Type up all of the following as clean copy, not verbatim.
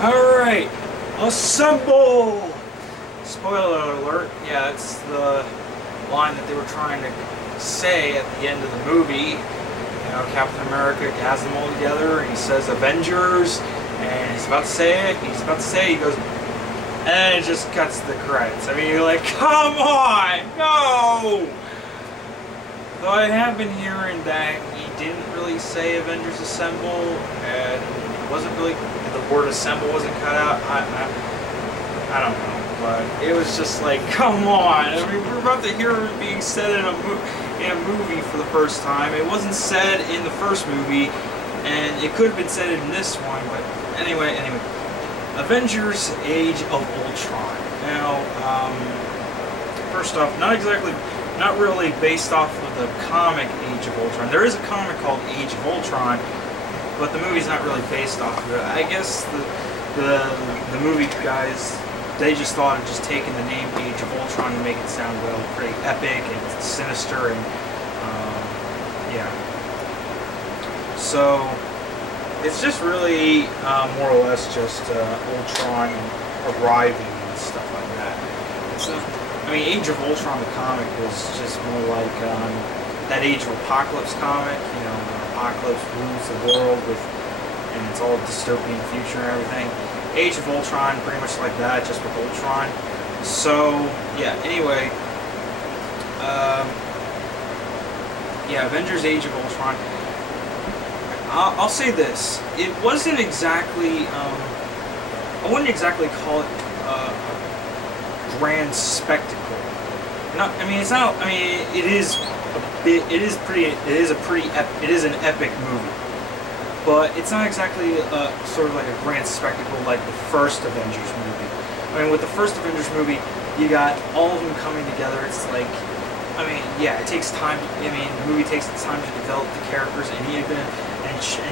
Alright, assemble! Spoiler alert, yeah, it's the line that they were trying to say at the end of the movie. You know, Captain America has them all together, and he says Avengers, and he's about to say it, he goes, and it just cuts to the credits. I mean, you're like, come on, no! Though I have been hearing that he didn't really say Avengers Assemble, and it wasn't really, the word assemble wasn't cut out. I don't know, but it was just like, come on! I mean, we're about to hear it being said in a movie for the first time. It wasn't said in the first movie, and it could have been said in this one, but anyway. Avengers Age of Ultron. Now, first off, not really based off of the comic Age of Ultron. There is a comic called Age of Ultron, but the movie's not really based off of it. I guess the movie guys, they just thought of just taking the name Age of Ultron and make it sound, well, pretty epic and sinister, and yeah. So it's just really more or less just Ultron arriving and stuff like that. So, I mean, Age of Ultron, the comic, was just more like that Age of Apocalypse comic. You know, Apocalypse rules the world and it's all dystopian future and everything. Age of Ultron, pretty much like that, just with Ultron. So, yeah, anyway. Yeah, Avengers Age of Ultron. I'll say this. It wasn't exactly, I wouldn't exactly call it a grand spectacle. I mean, it's not, I mean, it is an epic movie. But it's not exactly sort of like a grand spectacle like the first Avengers movie. I mean, with the first Avengers movie, you got all of them coming together. It's like, I mean, yeah, it takes time. I mean, the movie takes time to develop the characters, and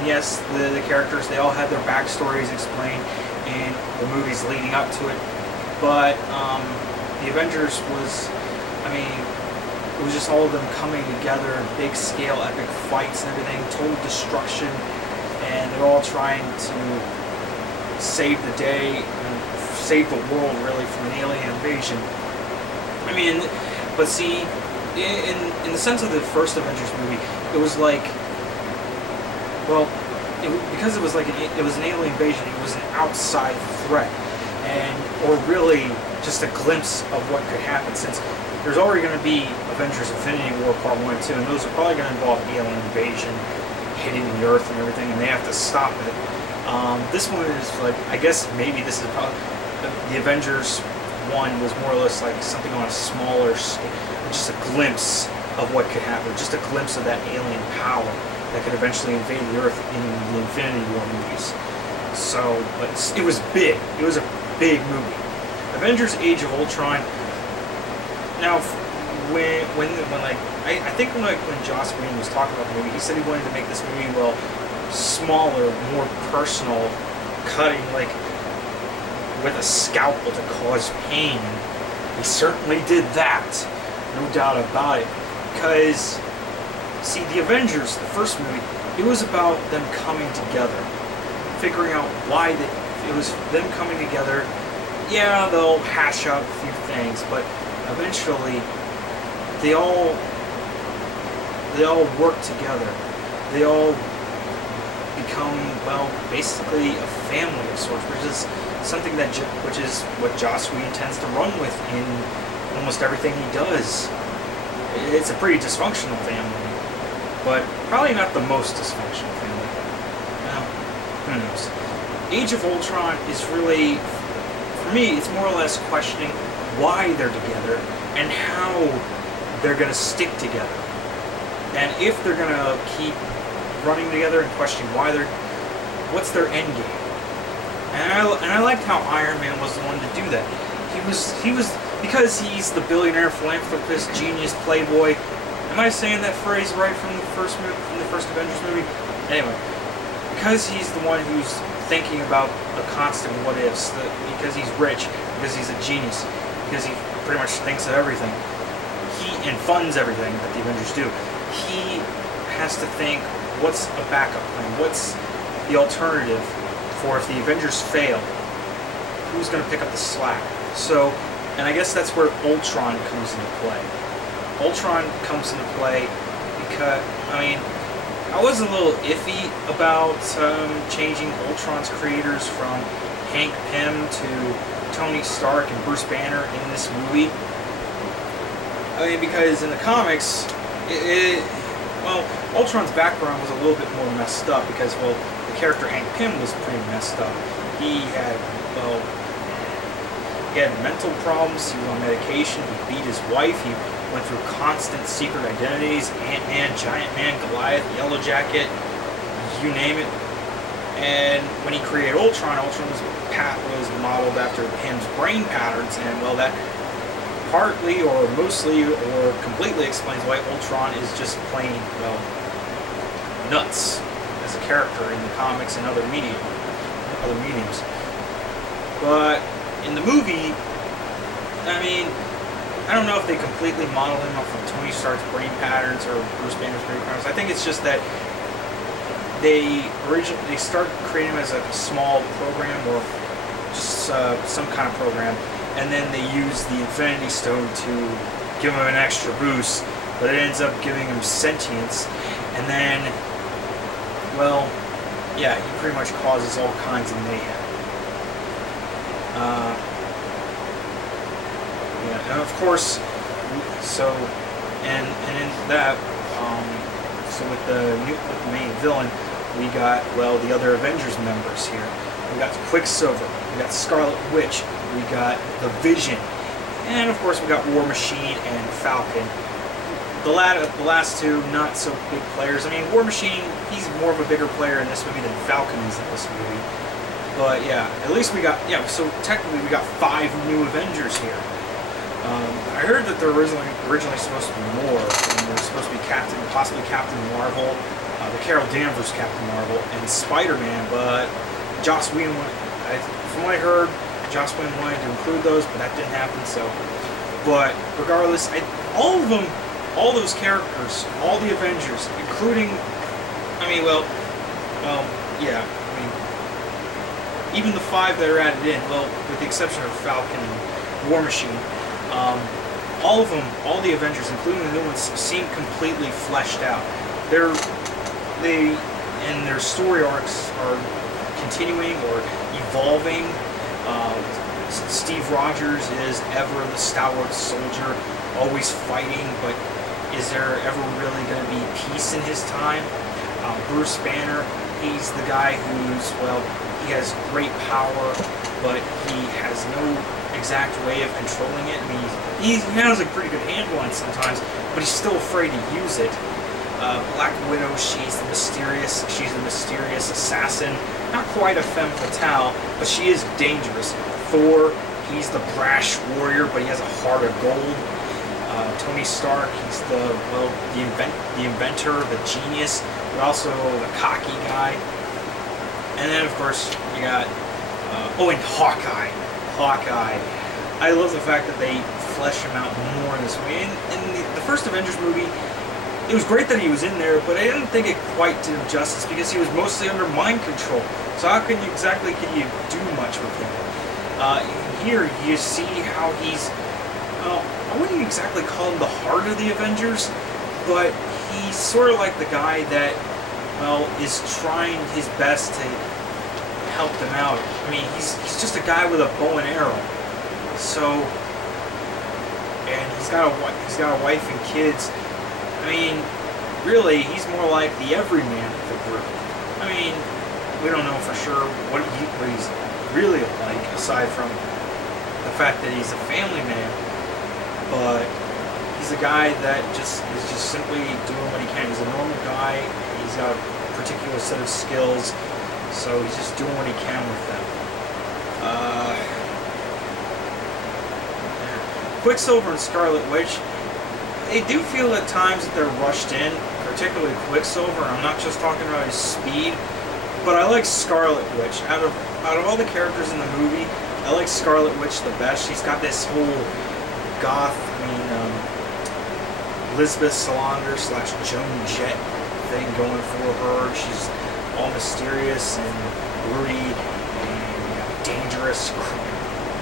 yes, the characters, they all had their backstories explained in the movies leading up to it. But the Avengers was, I mean, it was just all of them coming together, big scale, epic fights and everything, total destruction. And they're all trying to save the day and save the world, really, from an alien invasion. I mean, but see, in the sense of the first Avengers movie, it was like, well, because it was like it was an alien invasion, it was an outside threat, or really just a glimpse of what could happen, since there's already going to be Avengers Infinity War Part 1 and 2, and those are probably going to involve alien invasion, hitting the Earth and everything, and they have to stop it. This one is like, I guess maybe this is probably, the Avengers 1 was more or less like something on a smaller scale, just a glimpse of what could happen, just a glimpse of that alien power that could eventually invade the Earth in the Infinity War movies. So, but it was big. It was a big movie. Avengers Age of Ultron. Now, when like, I think when Joss Whedon was talking about the movie, he said he wanted to make this movie, well, smaller, more personal, cutting, like, with a scalpel to cause pain. He certainly did that, no doubt about it. Because, see, the Avengers, the first movie, it was about them coming together, figuring out why it was them coming together. Yeah, they'll hash out a few things, but eventually they all work together. They all become, well, basically a family of sorts, which is something which is what Joss Whedon tends to run with in almost everything he does. It's a pretty dysfunctional family, but probably not the most dysfunctional family. Well, who knows? Age of Ultron is really, for me, it's more or less questioning why they're together and how they're going to stick together. And if they're going to keep running together and questioning what's their end game. And I liked how Iron Man was the one to do that. He was because he's the billionaire philanthropist, genius, playboy. Am I saying that phrase right from the first Avengers movie? Anyway, because he's the one who's thinking about the constant what ifs, because he's rich, because he's a genius, because he pretty much thinks of everything, and funds everything that the Avengers do. He has to think, what's a backup plan? What's the alternative for if the Avengers fail? who's going to pick up the slack. So, and I guess that's where Ultron comes into play. Ultron comes into play because, I mean, I was a little iffy about changing Ultron's creators from Hank Pym to Tony Stark and Bruce Banner in this movie. I mean, because in the comics, well, Ultron's background was a little bit more messed up because, well, the character Hank Pym was pretty messed up. He had, well, he had mental problems, he was on medication, he beat his wife, he went through constant secret identities, Ant-Man, Giant Man, Goliath, Yellow Jacket, you name it. And when he created Ultron, Ultron's path was modeled after Pym's brain patterns, and, well, that partly or mostly or completely explains why Ultron is just plain, well, nuts as a character in the comics and other mediums. But in the movie, I mean, I don't know if they completely model him off of Tony Stark's brain patterns or Bruce Banner's brain patterns. I think it's just that they start creating him as a small program or just some kind of program, and then they use the Infinity Stone to give him an extra boost, but it ends up giving him sentience, and then, well, yeah, he pretty much causes all kinds of mayhem. Yeah, and of course, so, and in that, so with the main villain, we got, well, the other Avengers members here. We got Quicksilver, we got Scarlet Witch, we got the Vision, and of course we got War Machine and Falcon. The last two, not so big players. I mean, War Machine, he's more of a bigger player in this movie than Falcon is in this movie. But yeah, at least we got, yeah, so technically we got 5 new Avengers here. I heard that there were originally supposed to be more, and there was supposed to be possibly Captain Marvel, the Carol Danvers Captain Marvel, and Spider-Man, but Joss Whedon, from what I heard, Joss Whedon wanted to include those, but that didn't happen, so. But regardless, all of them, all those characters, all the Avengers, including, I mean, well, yeah, I mean, even the 5 that are added in, well, with the exception of Falcon and War Machine, all of them, all the Avengers, including the new ones, seem completely fleshed out. And their story arcs are continuing or evolving. Steve Rogers is ever the stalwart soldier, always fighting, but is there ever really going to be peace in his time? Bruce Banner, he's the guy who's, well, he has great power, but he has no exact way of controlling it. I mean, he has a pretty good handle on it sometimes, but he's still afraid to use it. Black Widow, she's the mysterious assassin. Not quite a femme fatale, but she is dangerous. Thor, he's the brash warrior, but he has a heart of gold. Tony Stark, he's the inventor, the genius, but also the cocky guy. And then, of course, you got, and Hawkeye. I love the fact that they flesh him out more in this movie. In the first Avengers movie, it was great that he was in there, but I didn't think it quite did him justice because he was mostly under mind control. So how can you do much with him? Here you see how he's, I wouldn't exactly call him the heart of the Avengers, but he's sort of like the guy that, well, is trying his best to help them out. I mean, he's just a guy with a bow and arrow. So, and he's got a wife and kids. I mean, really, he's more like the everyman of the group. I mean, we don't know for sure what he's really like, aside from the fact that he's a family man. But he's a guy that is just simply doing what he can. He's a normal guy. He's got a particular set of skills, so he's just doing what he can with them. Quicksilver and Scarlet Witch, they do feel at times that they're rushed in, particularly Quicksilver. I'm not just talking about his speed, but I like Scarlet Witch. Out of all the characters in the movie, I like Scarlet Witch the best. She's got this whole goth, Elizabeth Salander / Joan Jett thing going for her. She's all mysterious and broody and dangerous,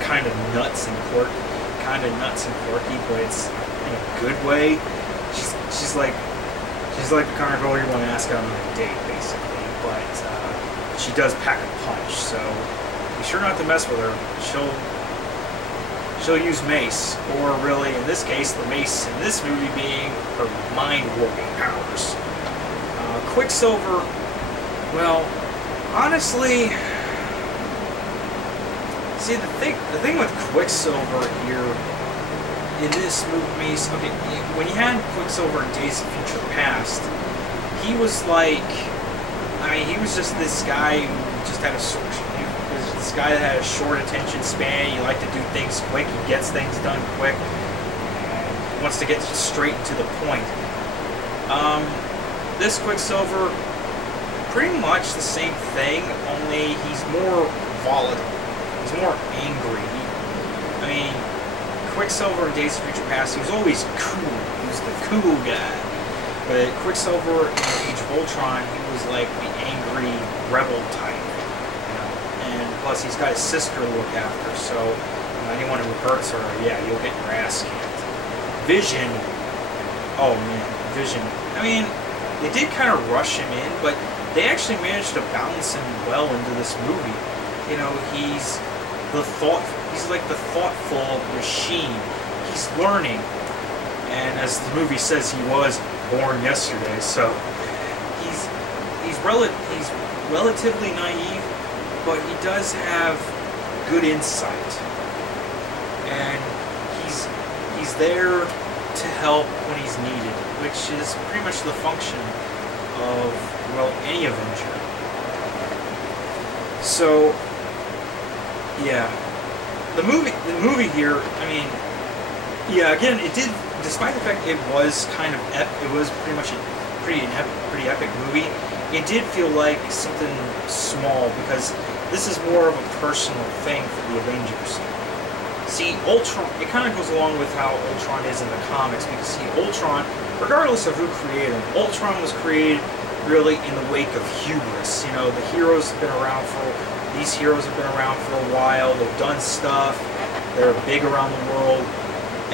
kind of nuts and quirky, but it's in a good way. She's like the kind of girl you want to ask out on a date, basically. But she does pack a punch, so be sure not to mess with her. She'll use mace, or really, in this case, the mace in this movie being her mind-warping powers. Quicksilver, well, honestly, see, the thing with Quicksilver here in this movie, okay, when you had Quicksilver in Days of Future Past, he was like, I mean, he was just this guy who just had a this guy that had a short attention span. He liked to do things quick. He gets things done quick. And wants to get straight to the point. This Quicksilver, pretty much the same thing, only he's more volatile. He's more angry. I mean, Quicksilver in Days of Future Past, he was always cool. He was the cool guy. But Quicksilver in Age of Ultron, he was like the angry rebel type. Plus, he's got his sister to look after, so anyone who hurts her, yeah, you'll get your ass kicked. Vision, oh man, Vision. I mean, they did kind of rush him in, but they actually managed to balance him well into this movie. You know, he's like the thoughtful machine. He's learning, and as the movie says, he was born yesterday. So he's relatively naive. But he does have good insight, and he's there to help when he's needed, which is pretty much the function of, well, any Avenger. So, yeah, the movie here, I mean, yeah, again, it did, despite the fact it was kind of it was pretty much a pretty epic movie. It did feel like something small, because this is more of a personal thing for the Avengers. See, Ultron, it kind of goes along with how Ultron is in the comics, because see, Ultron, regardless of who created him, Ultron was created really in the wake of hubris. You know, these heroes have been around for a while, they've done stuff, they're big around the world,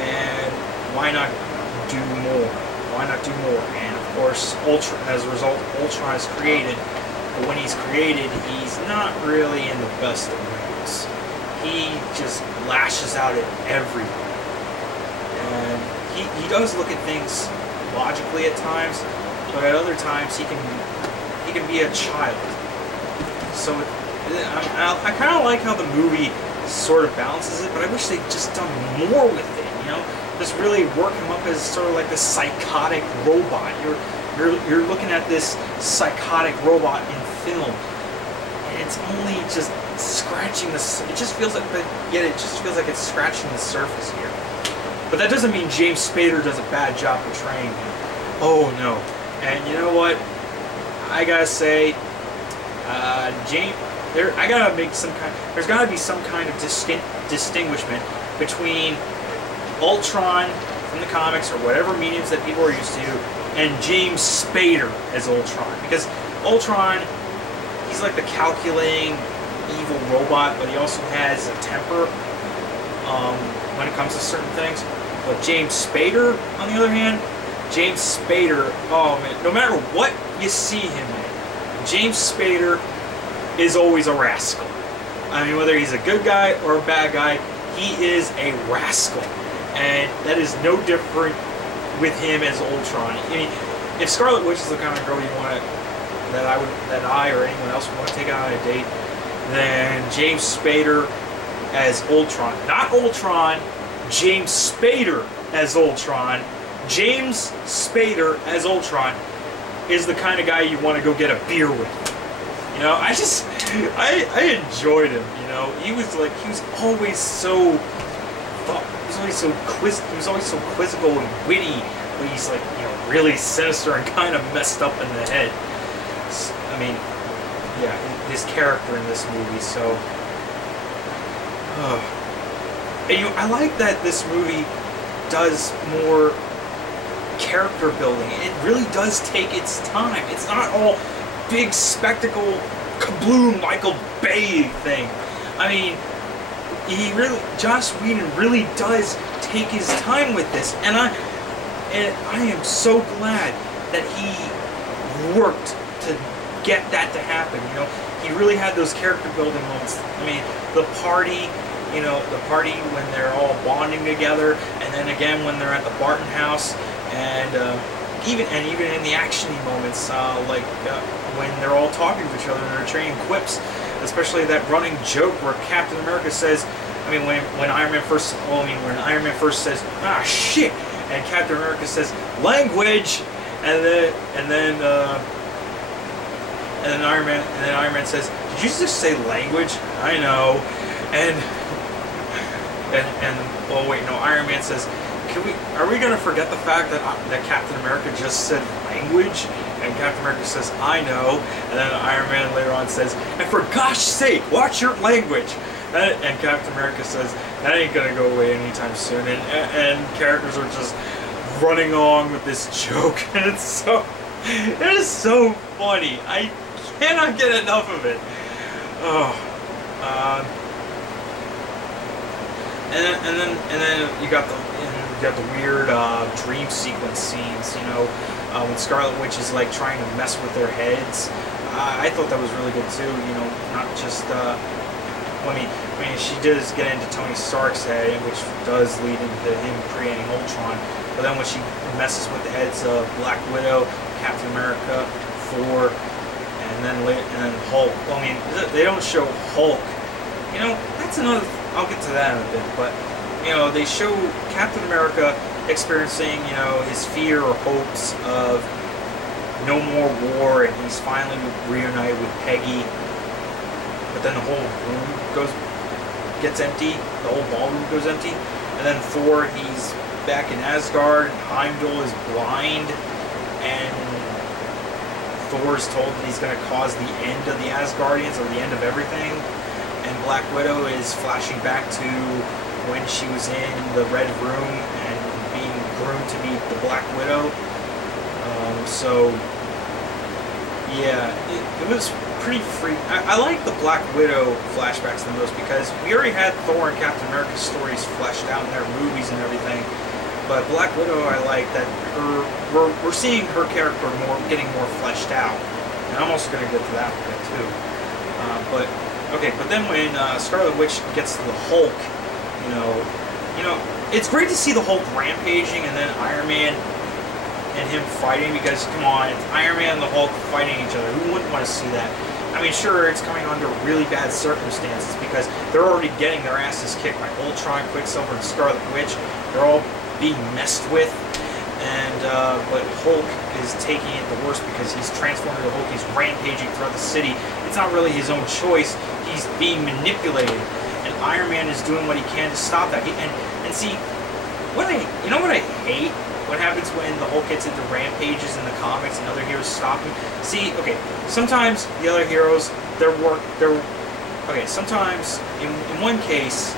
and why not do more? Why not do more? And of course, Ultron, as a result, Ultron is created. But when he's created, he's not really in the best of moods. He just lashes out at everyone. And he does look at things logically at times, but at other times he can be a child. So I kind of like how the movie sort of balances it, but I wish they'd just done more with it, you know? Just really work him up as sort of like this psychotic robot. You're looking at this psychotic robot in film, and it's only just scratching the. It just feels like, but yet it just feels like it's scratching the surface here. But that doesn't mean James Spader does a bad job portraying him. Oh no! And you know what? I gotta say, there's gotta be some kind of distinguishment between Ultron from the comics or whatever mediums that people are used to, and James Spader as Ultron. Because Ultron, he's like the calculating evil robot, but he also has a temper when it comes to certain things. But James Spader, on the other hand, James Spader, oh man, no matter what you see him in, James Spader is always a rascal. I mean, whether he's a good guy or a bad guy, he is a rascal. And that is no different with him as Ultron. I mean, if Scarlet Witch is the kind of girl you want to, that I or anyone else would want to take out on a date, then James Spader as Ultron. Not Ultron, James Spader as Ultron. James Spader as Ultron is the kind of guy you want to go get a beer with. You know, I enjoyed him, you know. He was always so quizzical and witty, but he's like, you know, really sinister and kind of messed up in the head. I mean, yeah, his character in this movie, so and, you know, I like that this movie does more character building. It really does take its time. It's not all big spectacle, kabloom, Michael Bay thing. I mean, Joss Whedon really does take his time with this, and I am so glad that he worked to get that to happen. You know, he really had those character building moments. I mean, the party, you know, the party when they're all bonding together, and then again when they're at the Barton house, and even in the actiony moments, when they're all talking to each other and they're trading quips, especially that running joke where Captain America says, I mean, when Iron Man first, when Iron Man first says, "Ah, shit," and Captain America says, "Language," and then Iron Man says, "Did you just say language?" "I know," and oh wait, no, Iron Man says, are we gonna forget the fact that Captain America just said language?" And Captain America says, "I know," and then Iron Man later on says, "And for gosh sake, watch your language." And Captain America says, "That ain't gonna go away anytime soon." And characters are just running along with this joke, and it is so funny. I cannot get enough of it. Oh, and then you got the weird dream sequence scenes. You know, when Scarlet Witch is like trying to mess with their heads. I thought that was really good too. You know, not just. I mean, she does get into Tony Stark's head, which does lead into him creating Ultron. But then when she messes with the heads of Black Widow, Captain America, Thor, and then Hulk. Well, I mean, they don't show Hulk. You know, that's another. I'll get to that in a bit. But you know, they show Captain America experiencing, you know, his fear or hopes of no more war, and he's finally reunited with Peggy. But then the whole room gets empty, the whole ballroom goes empty, and then Thor, he's back in Asgard, and Heimdall is blind, and Thor's told that he's going to cause the end of the Asgardians, or the end of everything, and Black Widow is flashing back to when she was in the Red Room and being groomed to be the Black Widow. So yeah, it was pretty free. I like the Black Widow flashbacks the most because we already had Thor and Captain America's stories fleshed out in their movies and everything. But Black Widow, I like that we're seeing her character getting more fleshed out, and I'm also going to get to that a bit too. But then when Scarlet Witch gets to the Hulk, you know, it's great to see the Hulk rampaging, and then Iron Man and him fighting, because come on, it's Iron Man and the Hulk fighting each other. Who wouldn't want to see that? I mean, sure, it's coming under really bad circumstances because they're already getting their asses kicked by Ultron, Quicksilver, and Scarlet Witch. They're all being messed with, and but Hulk is taking it the worst because he's transformed into Hulk. He's rampaging throughout the city. It's not really his own choice. He's being manipulated, and Iron Man is doing what he can to stop that. And see, you know what I hate? What happens when the Hulk gets into rampages in the comics and other heroes stop him? See, okay, sometimes the other heroes, sometimes in one case,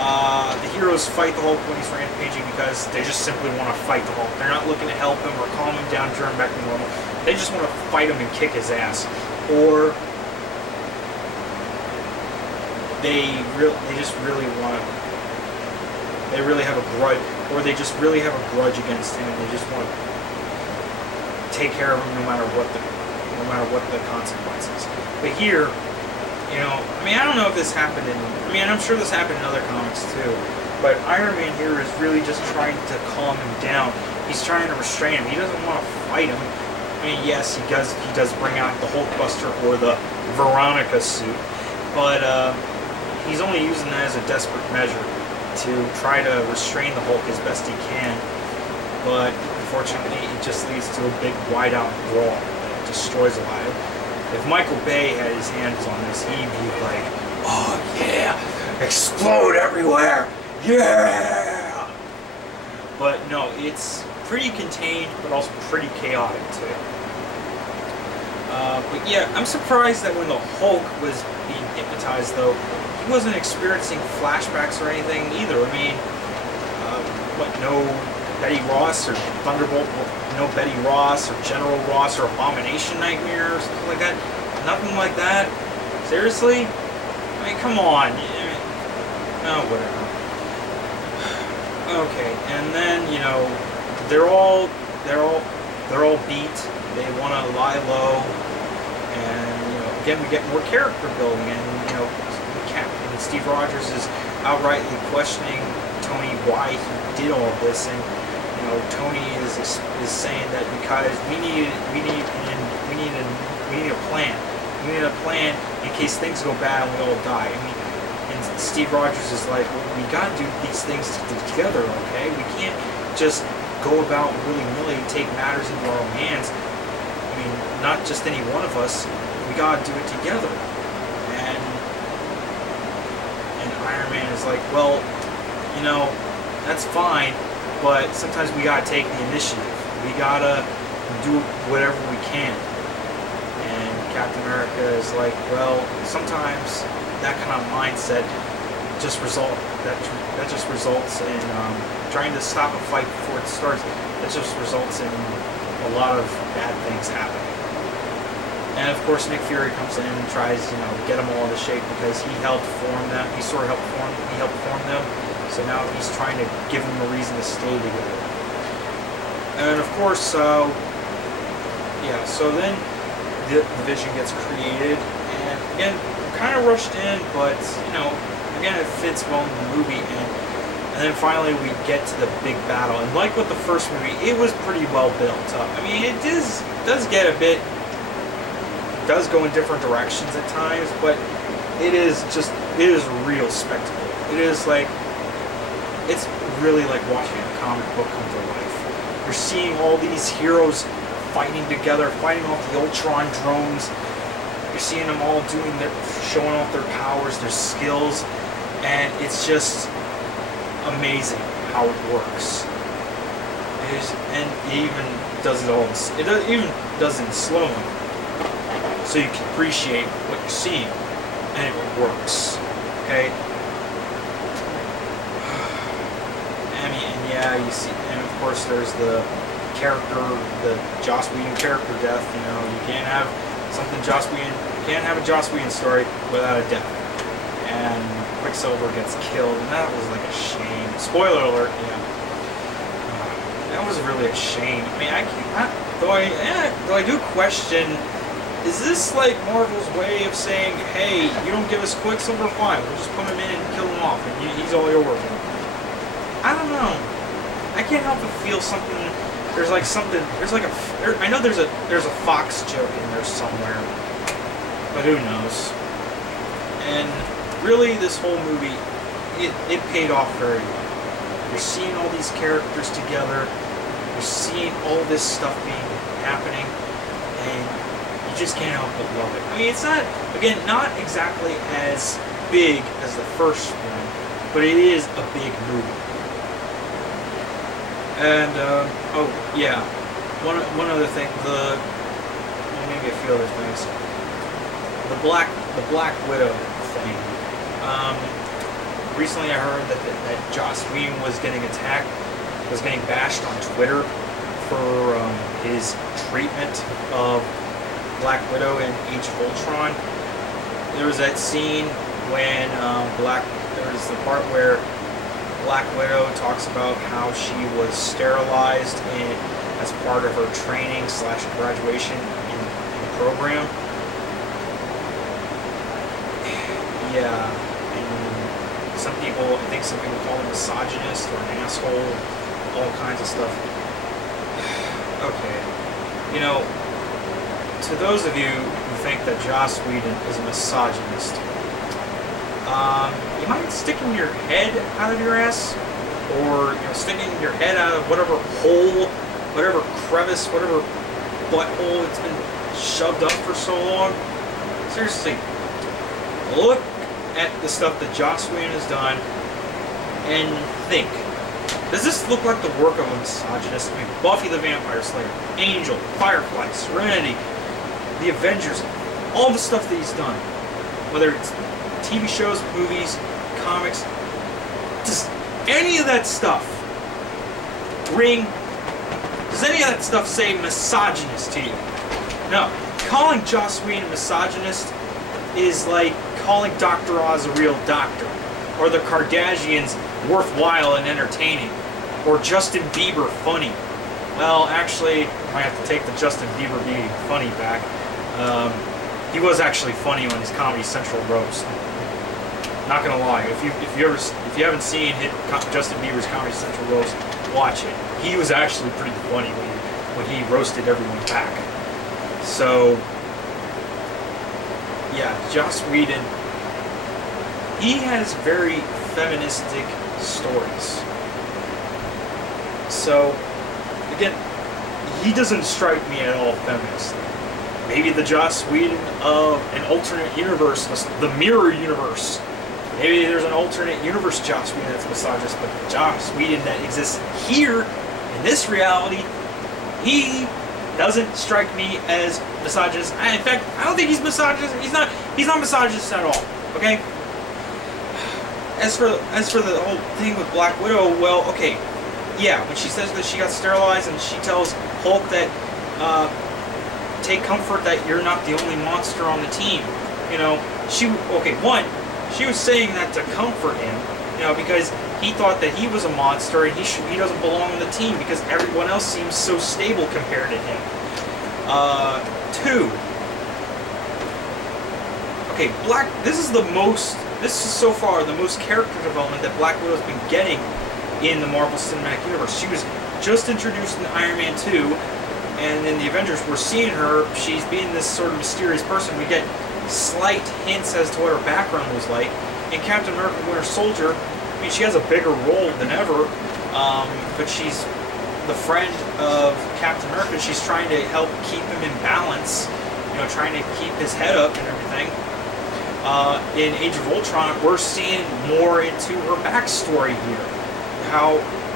the heroes fight the Hulk when he's rampaging because they just simply want to fight the Hulk. They're not looking to help him or calm him down, turn him back to normal. They just want to fight him and kick his ass. Or they just really want to. They really have a grudge, or they just really have a grudge against him, and they just want to take care of him no matter what the consequences. But here, you know, I mean, I don't know if this happened I'm sure this happened in other comics too, but Iron Man here is really just trying to calm him down. He's trying to restrain him. He doesn't want to fight him. I mean, yes, he does bring out the Hulkbuster or the Veronica suit, but he's only using that as a desperate measure to try to restrain the Hulk as best he can, but unfortunately it just leads to a big wide-out brawl that destroys a lot. If Michael Bay had his hands on this, he'd be like, "Oh yeah, explode everywhere, yeah!" But no, it's pretty contained, but also pretty chaotic too. But yeah, I'm surprised that when the Hulk was being hypnotized, though, he wasn't experiencing flashbacks or anything either. I mean, no Betty Ross or Thunderbolt, no Betty Ross or General Ross or Abomination Nightmare or something like that. Nothing like that. Seriously? I mean, come on. No, whatever. Okay, and then you know, they're all beat. They want to lie low, and you know, again we get more character building, and you know, Captain Steve Rogers is outrightly questioning Tony why he did all this, and you know, Tony is saying that because we need a plan. We need a plan in case things go bad and we all die. I mean, and Steve Rogers is like, well, we got to do these things together, okay? We can't just go about willy-nilly, take matters into our own hands. I mean, not just any one of us. We got to do it together. And Iron Man is like, well, you know, that's fine, but sometimes we got to take the initiative. We got to do whatever we can. And Captain America is like, well, sometimes that kind of mindset just results in trying to stop a fight before it starts. That just results in a lot of bad things happening. And of course, Nick Fury comes in and tries, you know, get them all into shape because he helped form them. He sort of helped form them. So now he's trying to give them a reason to stay together. And of course, yeah. So then the Vision gets created, and again, kind of rushed in, but you know, again, it fits well in the movie, and then finally we get to the big battle. And like with the first movie, it was pretty well built up. I mean, it does get a bit, does go in different directions at times, but it is a real spectacle. It is like, it's really like watching a comic book come to life. You're seeing all these heroes fighting together, fighting off the Ultron drones. You're seeing them all showing off their powers, their skills, and it's just amazing how it works. And it even does it all. It even does it in slow-mo, so you can appreciate what you're seeing, and it works. Okay. I mean, and yeah, you see, and of course there's the Joss Whedon character death. You know, you can't have something Joss Whedon. You can't have a Joss Whedon story without a death. And Quicksilver gets killed, and that was like a shame. Spoiler alert, yeah. That was really a shame. I mean, though I do question, is this like Marvel's way of saying, hey, you don't give us Quicksilver, fine, we'll just put him in and kill him off, and he's all you're working with. I don't know. I can't help but feel something. There's like something. I know there's a Fox joke in there somewhere, but who knows? And really, this whole movie, it paid off very well. You're seeing all these characters together. You're seeing all this stuff happening, and you just can't help but love it. I mean, it's not exactly as big as the first one, but it is a big movie. And oh yeah, one other thing, maybe a few other things. The Black Widow thing. Recently, I heard that Joss Whedon was getting bashed on Twitter for his treatment of Black Widow in Age of Ultron. There was that scene when there was the part where Black Widow talks about how she was sterilized as part of her training / graduation in the program. Yeah, and I think some people call him misogynist or an asshole, all kinds of stuff. Okay, you know, to those of you who think that Joss Whedon is a misogynist, you mind sticking your head out of your ass, or sticking your head out of whatever hole, whatever crevice, whatever butthole it's been shoved up for so long. Seriously, look at the stuff that Joss Whedon has done and think, does this look like the work of a misogynist? I mean, Buffy the Vampire Slayer, Angel, Firefly, Serenity, the Avengers, all the stuff that he's done, whether it's TV shows, movies, comics, does any of that stuff say misogynist to you? No. Calling Joss Whedon a misogynist is like calling Dr. Oz a real doctor, or the Kardashians worthwhile and entertaining, or Justin Bieber funny. Well, actually, I might have to take the Justin Bieber being funny back. He was actually funny on his Comedy Central roast. Not gonna lie, if you haven't seen Justin Bieber's Comedy Central roast, watch it. He was actually pretty funny when he roasted everyone back. So yeah, Joss Whedon, he has very feministic stories. So again, he doesn't strike me at all feminist. Maybe the Joss Whedon of an alternate universe, the mirror universe. Maybe there's an alternate universe Joss Whedon that's misogynist, but the Joss Whedon that exists here, in this reality, he doesn't strike me as misogynist. In fact, I don't think he's misogynist. He's not misogynist at all. Okay. As for the whole thing with Black Widow, well, okay, yeah, when she says that she got sterilized and she tells Hulk that take comfort that you're not the only monster on the team. You know, she was saying that to comfort him, you know, because he thought that he was a monster and he doesn't belong on the team because everyone else seems so stable compared to him. 2. Okay, this is so far the most character development that Black Widow's been getting in the Marvel Cinematic Universe. She was just introduced in Iron Man 2, and in the Avengers, we're seeing her, she's being this sort of mysterious person. We get slight hints as to what her background was like. In Captain America Winter Soldier, I mean, she has a bigger role than ever, but she's the friend of Captain America. She's trying to help keep him in balance, you know, trying to keep his head up and everything. In Age of Ultron, we're seeing more into her backstory here.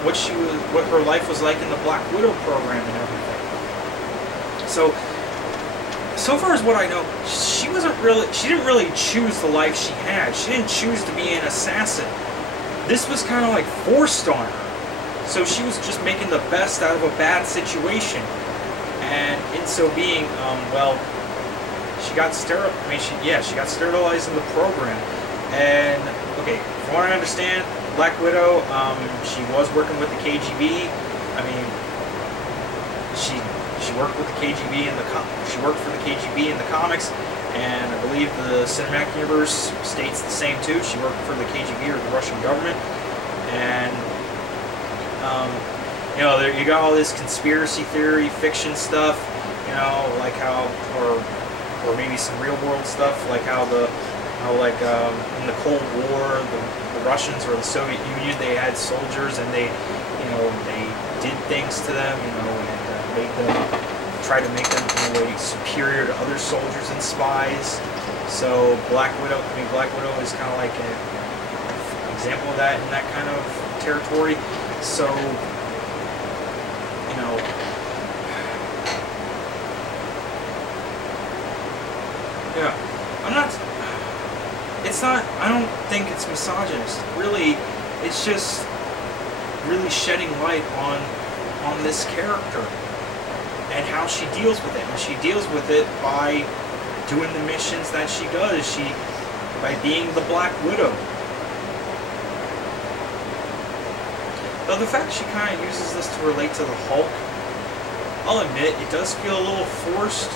What her life was like in the Black Widow program and everything. So far as what I know, she didn't really choose the life she had. She didn't choose to be an assassin. This was kind of like forced on her. So she was just making the best out of a bad situation. And in so being, well, she got she got sterilized in the program. And okay, from what I understand, Black Widow, she was working with the KGB. I mean, she worked with the KGB she worked for the KGB in the comics, and I believe the cinematic universe states the same too. She worked for the KGB or the Russian government, and you know, you got all this conspiracy theory, fiction stuff, you know, like how, or maybe some real world stuff, like how in the Cold War, the Russians or the Soviet Union, they had soldiers and they did things to them, you know, and try to make them in a way superior to other soldiers and spies. So Black Widow is kind of like an example of that in that kind of territory. So, you know, yeah, I don't think it's misogynist. Really, it's just really shedding light on this character and how she deals with it. And she deals with it by doing the missions that she does. By being the Black Widow. Though the fact she kind of uses this to relate to the Hulk, I'll admit, it does feel a little forced.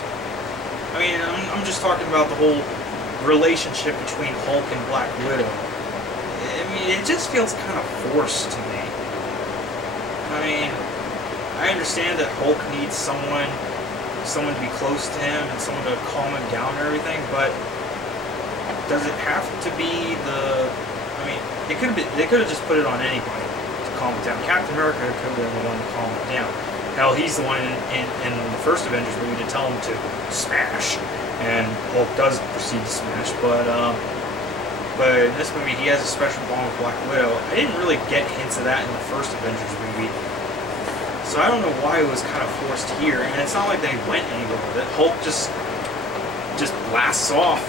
I mean, I'm just talking about the whole relationship between Hulk and Black Widow. I mean, it just feels kind of forced to me. I mean, I understand that Hulk needs someone to be close to him and someone to calm him down and everything, but does it have to be I mean, they could have just put it on anybody to calm it down. Captain America could have been the one to calm it down. Hell, he's the one in the first Avengers movie to tell him to smash, and Hulk does proceed to smash, but in this movie he has a special bond with Black Widow. I didn't really get hints of that in the first Avengers movie. So I don't know why it was kind of forced here, and it's not like they went anywhere with it. Hulk just blasts off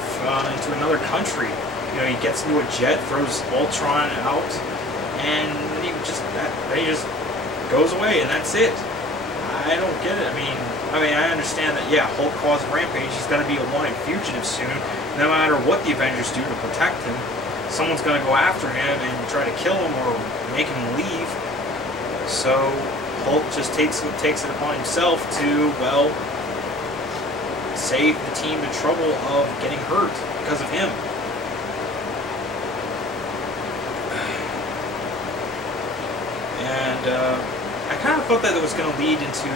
into another country. You know, he gets into a jet, throws Ultron out, and then he just goes away, and that's it. I don't get it. I mean, I mean, I understand that, yeah, Hulk caused a rampage. He's going to be a wanted fugitive soon. No matter what the Avengers do to protect him, someone's going to go after him and try to kill him or make him leave. So Hulk just takes it upon himself to, well, save the team the trouble of getting hurt because of him. And I kind of thought that it was going to lead into,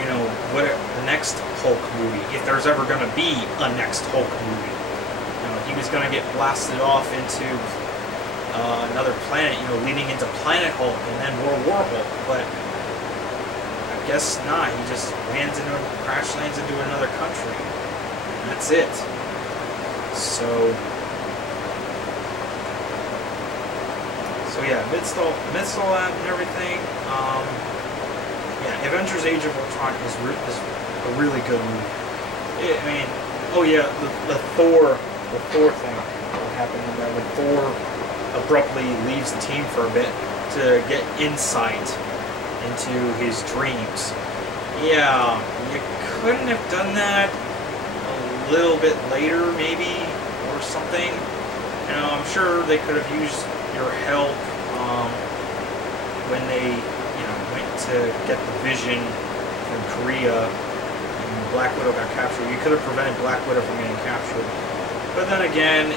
you know, what the next Hulk movie, if there's ever going to be a next Hulk movie. You know, he was going to get blasted off into another planet, you know, leading into Planet Hulk and then World War Hulk, but I guess not. He just crash lands into another country. And that's it. So yeah, amidst all that and everything, yeah, Avengers Age of Ultron is a really good movie. I mean, oh yeah, the Thor thing that happened in there when Thor abruptly leaves the team for a bit to get insight into his dreams. Yeah, you couldn't have done that a little bit later, maybe, or something. You know, I'm sure they could have used your help when they, you know, went to get the Vision from Korea and Black Widow got captured. You could have prevented Black Widow from getting captured. But then again,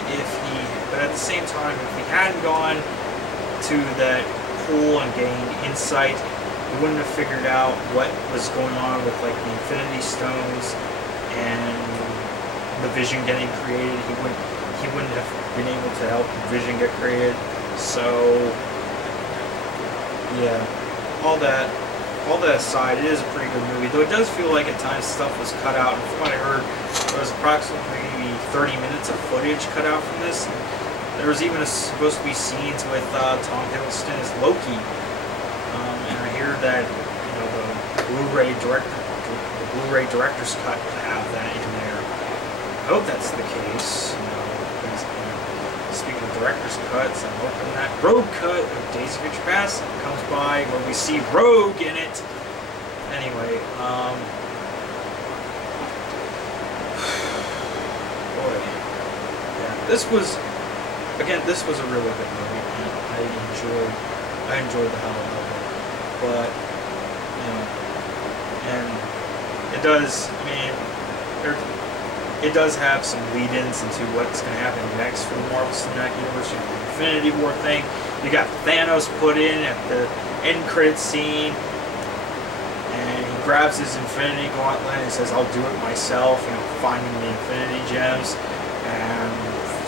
but at the same time, if he hadn't gone to that pool and gained insight, he wouldn't have figured out what was going on with, like, the Infinity Stones and the Vision getting created. He wouldn't have been able to help the Vision get created. So yeah, all that aside, it is a pretty good movie. Though it does feel like at times stuff was cut out. And from what I heard, there was approximately maybe 30 minutes of footage cut out from this. And there was even supposed to be scenes with Tom Hiddleston as Loki. And I hear that, you know, the Blu-ray director's cut would have that in there. I hope that's the case. You know, because, you know, speaking of director's cuts, I'm hoping that Rogue cut of Days of Future Past comes by where we see Rogue in it. Anyway, boy, yeah, this was a really good movie, and I enjoyed the hell out of it. But, you know, and it does, I mean, it does have some lead-ins into what's going to happen next for the Marvel Cinematic Universe. You know, the Infinity War thing. You got Thanos put in at the end credit scene, and he grabs his Infinity Gauntlet and says, "I'll do it myself." You know, finding the Infinity Gems, and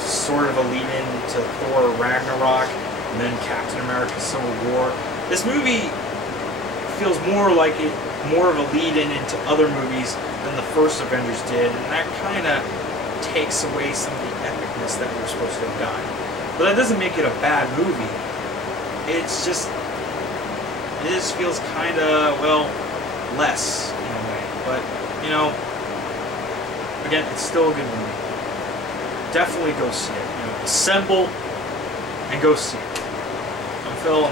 sort of a lead-in to Thor Ragnarok, and then Captain America: Civil War. This movie feels more like more of a lead-in into other movies than the first Avengers did, and that kind of takes away some of the epicness that we were supposed to have gotten. But that doesn't make it a bad movie. It just feels kind of, well, less in a way. But, you know, again, it's still a good movie. Definitely go see it. You know, assemble and go see it. I'm Phil.